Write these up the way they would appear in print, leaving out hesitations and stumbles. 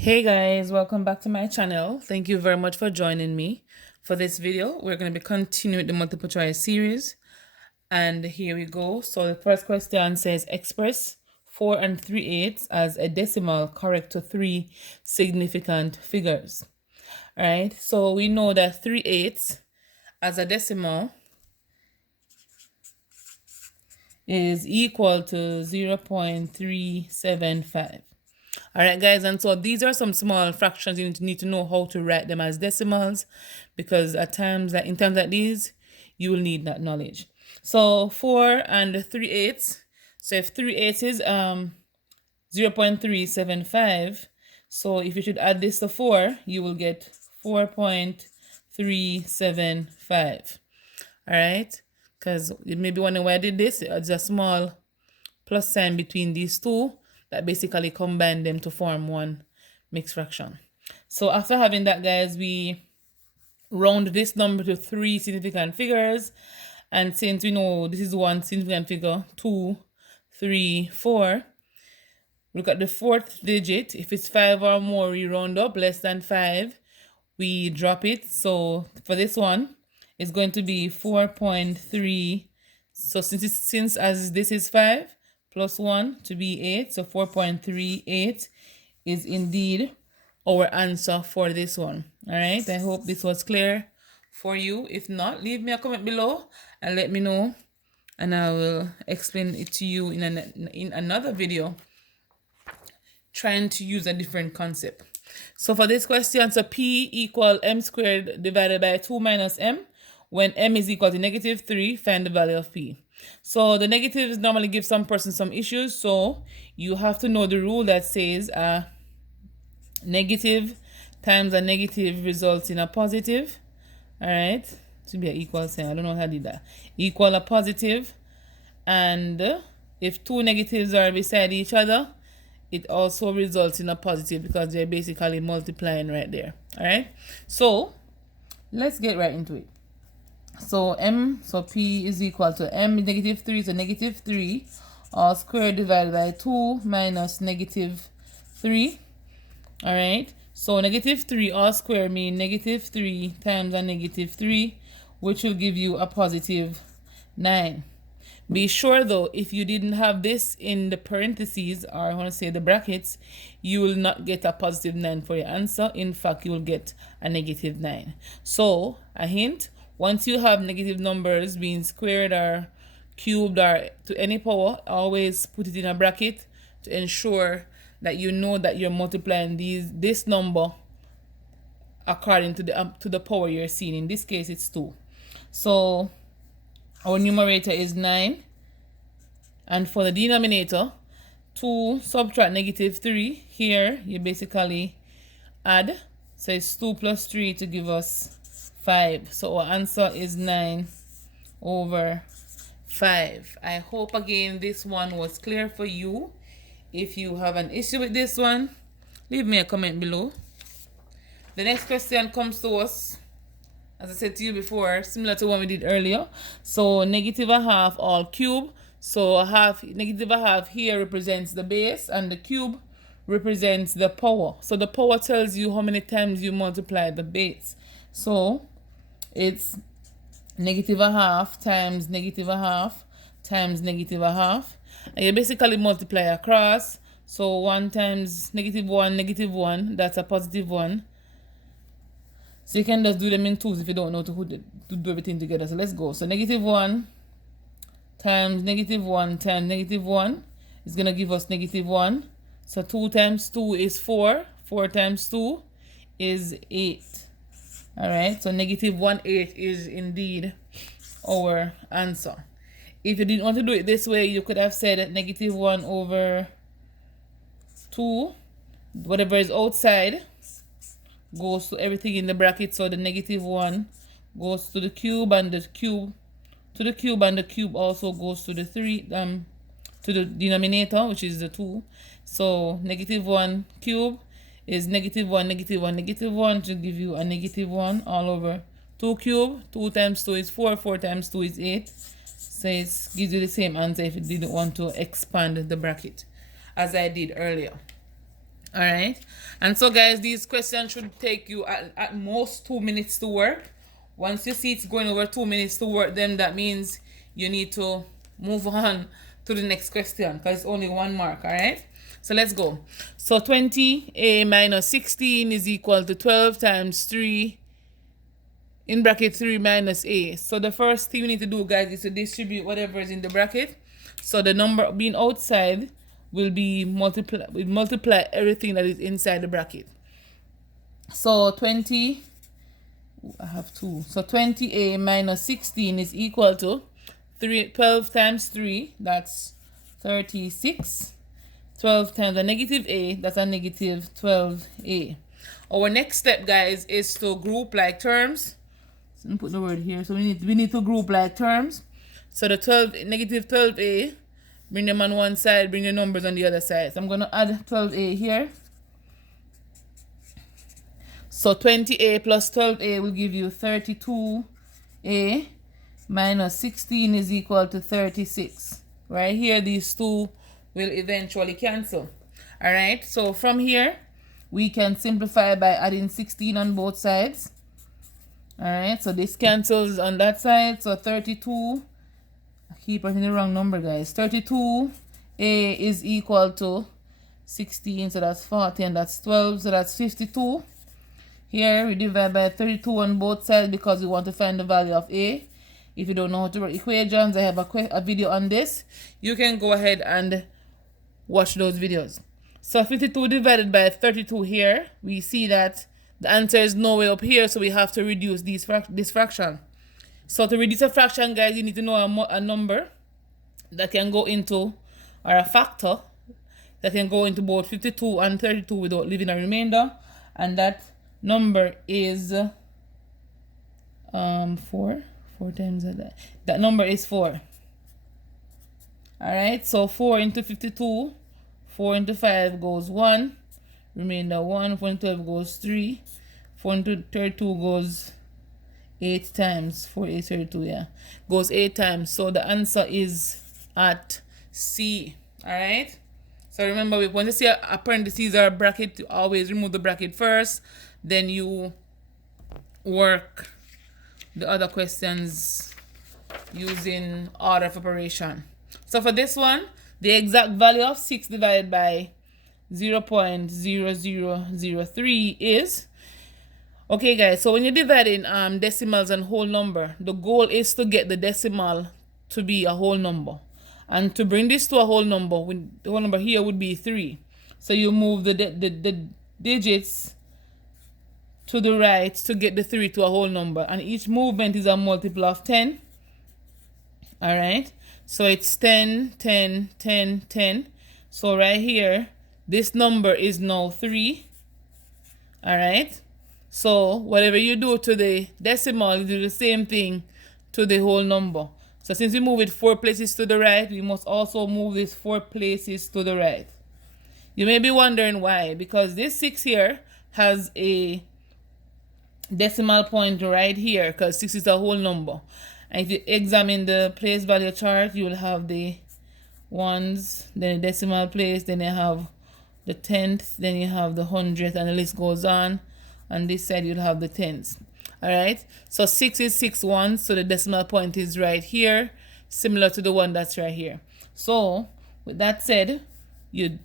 Hey guys, welcome back to my channel. Thank you very much for joining me. For this video, we're going to be continuing the multiple choice series. And here we go. So the first question says express 4 and 3/8 as a decimal correct to three significant figures. All right, so we know that 3/8 as a decimal is equal to 0.375. All right, guys, and so these are some small fractions. You need to know how to write them as decimals, because at times, in times like these, you will need that knowledge. So 4 and 3/8. So if 3/8 is 0.375, so if you should add this to 4, you will get 4.375. All right, because you may be wondering why I did this. It's a small plus sign between these two that basically combine them to form one mixed fraction. So after having that, guys, we round this number to three significant figures. And since we know this is one significant figure, 2, 3, 4, look at the fourth digit. If it's 5 or more, we round up. Less than 5, we drop it. So for this one, it's going to be 4.3. So since as this is 5, plus 1 to be 8, so 4.38 is indeed our answer for this one. All right, I hope this was clear for you. If not, leave me a comment below and let me know, and I will explain it to you in another video, trying to use a different concept. So for this question, so P equal m squared divided by 2 minus m. When m is equal to -3, find the value of P. So the negatives normally give some person some issues. So you have to know the rule that says negative times a negative results in a positive. All right, to be an equal sign. I don't know how I did that. Equal a positive, and if two negatives are beside each other, it also results in a positive because they're basically multiplying right there. All right, so let's get right into it. So P is equal to m is -3, so -3 all squared divided by 2 minus -3. All right, so -3 all squared means -3 times a -3, which will give you a +9. Be sure though, if you didn't have this in the parentheses, or I want to say the brackets, you will not get a +9 for your answer. In fact, you will get a -9. So a hint: once you have negative numbers being squared or cubed or to any power, always put it in a bracket to ensure that you know that you're multiplying this number according to the power you're seeing. In this case, it's 2. So our numerator is 9, and for the denominator, 2 subtract -3. Here you basically add, so it's 2 plus 3 to give us 5. So our answer is 9/5. I hope again this one was clear for you. If you have an issue with this one, leave me a comment below. The next question comes to us, as I said to you before, similar to one we did earlier. So -1/2 all cube. So -1/2 here represents the base, and the cube represents the power. So the power tells you how many times you multiply the base. So it's -1/2 times -1/2 times -1/2, and you basically multiply across. So 1 times -1, -1, that's a +1. So you can just do them in twos if you don't know to do everything together. So let's go. So -1 times -1 times -1 is going to give us -1. So 2 times 2 is 4. 4 times 2 is 8. All right, so -1/8 is indeed our answer. If you didn't want to do it this way, you could have said -1/2. Whatever is outside goes to everything in the bracket. So the -1 goes to the cube, and the cube to the cube, and the cube also goes to the to the denominator, which is the 2. So -1 cube is -1, -1, -1 to give you a -1 all over 2 cube. 2 times 2 is 4. 4 times 2 is 8. So it gives you the same answer if you didn't want to expand the bracket as I did earlier. All right. And so, guys, these questions should take you at most 2 minutes to work. Once you see it's going over 2 minutes to work, then that means you need to move on to the next question because it's only 1 mark. All right. So let's go. So 20a minus 16 is equal to 12 times 3 in bracket 3 minus a. So the first thing we need to do, guys, is to distribute whatever is in the bracket. So the number being outside will be multiply everything that is inside the bracket. So 20, I have 2. So 20a minus 16 is equal to 12 times 3, that's 36. 12 times a negative a, that's a negative 12a. Our next step, guys, is to group like terms. So let me put the word here. So we need to group like terms. So the negative 12a, bring them on one side, bring the numbers on the other side. So I'm going to add 12a here. So 20a plus 12a will give you 32a minus 16 is equal to 36. Right here, these two will eventually cancel. All right, so from here, we can simplify by adding 16 on both sides. All right, so this cancels on that side. So 32, I keep writing the wrong number, guys. 32a is equal to 16, so that's 40, and that's 12, so that's 52. Here, we divide by 32 on both sides because we want to find the value of a. If you don't know how to write equations, I have a video on this. You can go ahead and watch those videos. So 52 divided by 32 here, we see that the answer is nowhere up here, so we have to reduce this fraction. So to reduce a fraction, guys, you need to know a number that can go into, or a factor that can go into both 52 and 32 without leaving a remainder, and that number is 4 times that. That number is 4. All right, so 4 into 52, 4 into 5 goes 1, remainder 1, 4 into 12 goes 3, 4 into 32 goes 8 times, 4, 8, 32, yeah, goes 8 times. So the answer is at C. All right, so remember, when you see a parentheses or a bracket, you always remove the bracket first, then you work the other questions using order of operation. So for this one, the exact value of 6 divided by 0.0003 is, okay guys, so when you're dividing decimals and whole number, the goal is to get the decimal to be a whole number. And to bring this to a whole number, the whole number here would be 3. So you move the digits to the right to get the 3 to a whole number. And each movement is a multiple of 10. All right. So it's 10, 10, 10, 10. So right here, this number is now 3. All right. So whatever you do to the decimal, you do the same thing to the whole number. So since we move it 4 places to the right, we must also move this 4 places to the right. You may be wondering why. Because this 6 here has a decimal point right here, because 6 is a whole number. And if you examine the place value chart, you will have the ones, then the decimal place, then you have the tenth, then you have the hundredth, and the list goes on. On this side, you'll have the tens. All right. So 6 is 6 ones, so the decimal point is right here, similar to the one that's right here. So with that said, you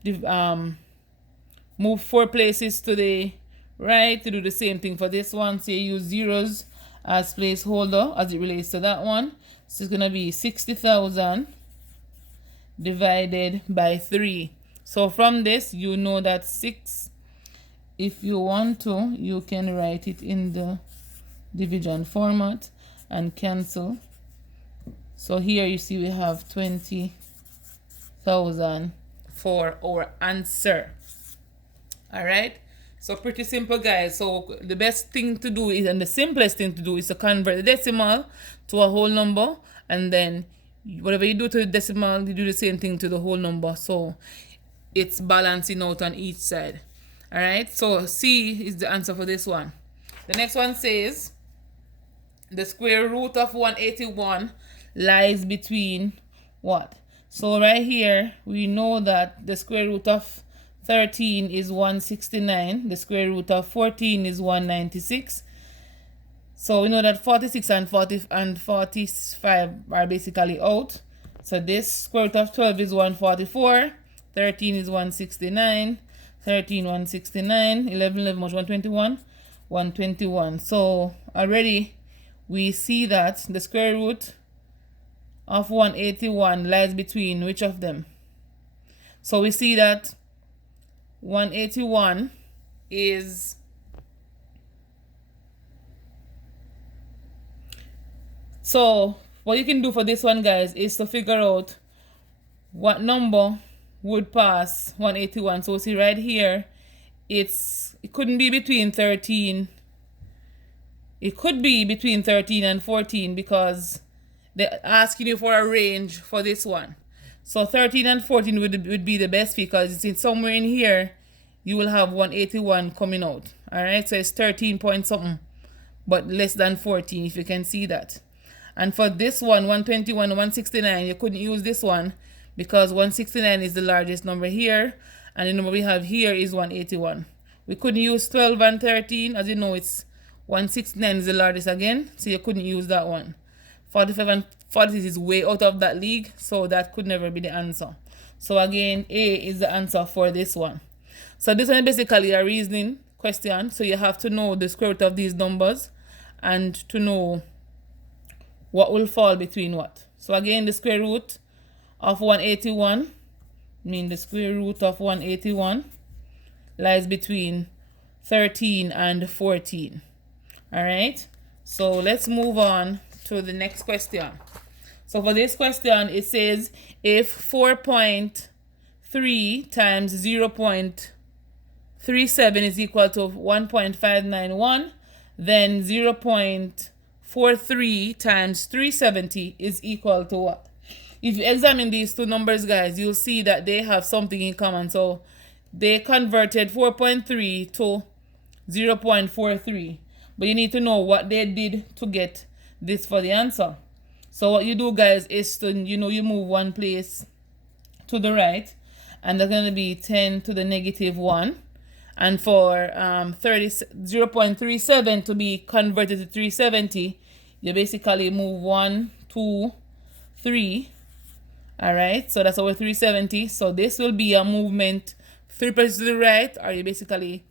move 4 places to the right to do the same thing for this one. So you use zeros as placeholder as it relates to that one. So it's gonna be 60,000 divided by 3. So from this, you know that 6, if you want to, you can write it in the division format and cancel. So here you see we have 20,000 for our answer. All right. So pretty simple, guys. So the best thing to do is, and the simplest thing to do, is to convert the decimal to a whole number, and then whatever you do to the decimal, you do the same thing to the whole number. So it's balancing out on each side. All right. So C is the answer for this one. The next one says the square root of 181 lies between what? So right here, we know that the square root of 13 is 169. The square root of 14 is 196. So we know that 46 and 45 are basically out. So this square root of 12 is 144. 13 is 169. 13, 169. 11, 11 much 121. 121. So already we see that the square root of 181 lies between which of them? So we see that 181 is so what you can do for this one, guys, is to figure out what number would pass 181. So see right here, it couldn't be between 13. It could be between 13 and 14 because they're asking you for a range for this one. So 13 and 14 would be the best because it's in somewhere in here you will have 181 coming out. Alright, so it's 13 point something, but less than 14 if you can see that. And for this one, 121 and 169, you couldn't use this one because 169 is the largest number here, and the number we have here is 181. We couldn't use 12 and 13, as you know, it's 169 is the largest again, so you couldn't use that one. 45 and 46 is way out of that league, so that could never be the answer. So again, A is the answer for this one. So this one is basically a reasoning question, so you have to know the square root of these numbers and to know what will fall between what. So again, the square root of 181, the square root of 181 lies between 13 and 14. Alright, so let's move on to the next question. So for this question, it says if 4.3 times 0.37 is equal to 1.591, then 0.43 times 370 is equal to what? If you examine these two numbers, guys, you'll see that they have something in common. So they converted 4.3 to 0.43. But you need to know what they did to get this for the answer. So what you do, guys, is to, you move one place to the right, and that's going to be 10 to the negative 1. And for 0.37 to be converted to 370, you basically move 1, 2, 3. Alright, so that's our 370. So this will be a movement 3 places to the right, or you basically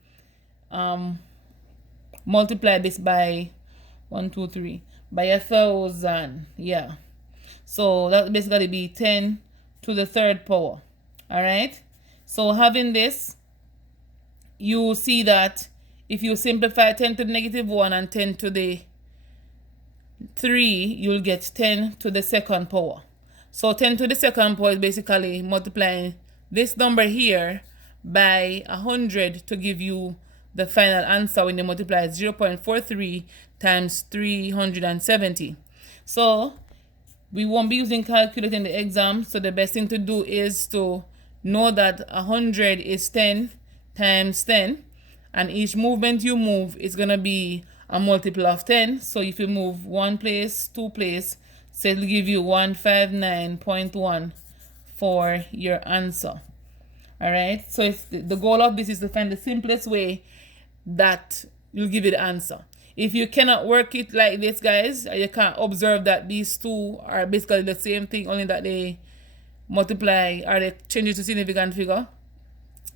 multiply this by 1, 2, 3 by 1,000. Yeah, so that basically be 10 to the third power. All right, so having this, you see that if you simplify 10 to the negative 1 and 10 to the 3, you'll get 10 to the second power. So 10 to the second power is basically multiplying this number here by 100 to give you the final answer when you multiply 0.43 times 370. So we won't be using calculator in the exam, so the best thing to do is to know that 100 is 10 times 10, and each movement you move is going to be a multiple of 10. So if you move one place, two place, so it'll give you 159.1 for your answer. All right, so it's the goal of this is to find the simplest way that you'll give you the answer. If you cannot work it like this, guys, you can't observe that these two are basically the same thing, only that they multiply or they change it to significant figure,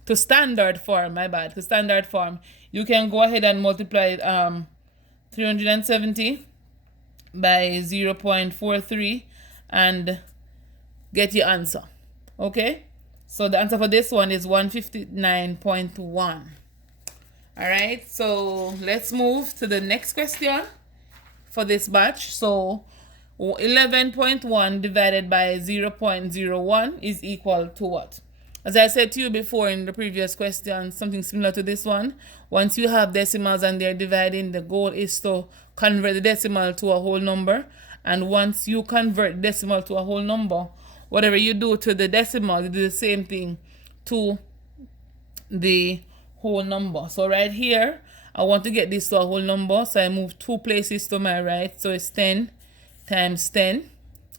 to standard form, to standard form, you can go ahead and multiply 370 by 0.43 and get your answer. Okay, so the answer for this one is 159.1. All right, so let's move to the next question for this batch. So 11.1 divided by 0.01 is equal to what? As I said to you before in the previous question, something similar to this one. Once you have decimals and they're dividing, the goal is to convert the decimal to a whole number. And once you convert decimal to a whole number, whatever you do to the decimal, you do the same thing to the whole number. So right here, I want to get this to a whole number, so I move two places to my right. So it's 10 times 10.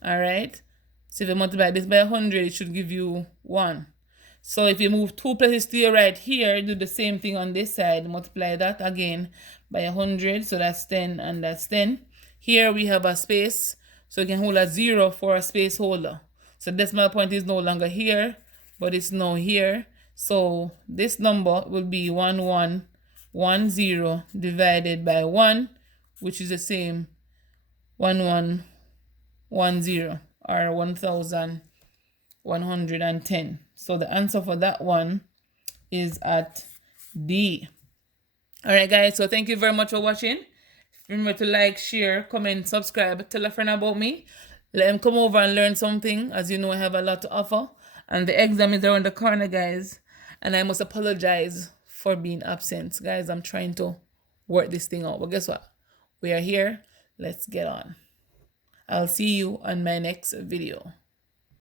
All right, so if you multiply this by 100, it should give you 1. So if you move 2 places to your right here, do the same thing on this side. Multiply that again by 100. So that's 10 and that's 10. Here we have a space. So you can hold a 0 for a space holder. So decimal point is no longer here, but it's now here. So this number will be 1110 divided by 1, which is the same 1110 or 1110. So the answer for that one is at D. All right, guys. So thank you very much for watching. Remember to like, share, comment, subscribe, tell a friend about me. Let them come over and learn something. As you know, I have a lot to offer. And the exam is around the corner, guys. And I must apologize for being absent. Guys, I'm trying to work this thing out. But guess what? We are here. Let's get on. I'll see you on my next video.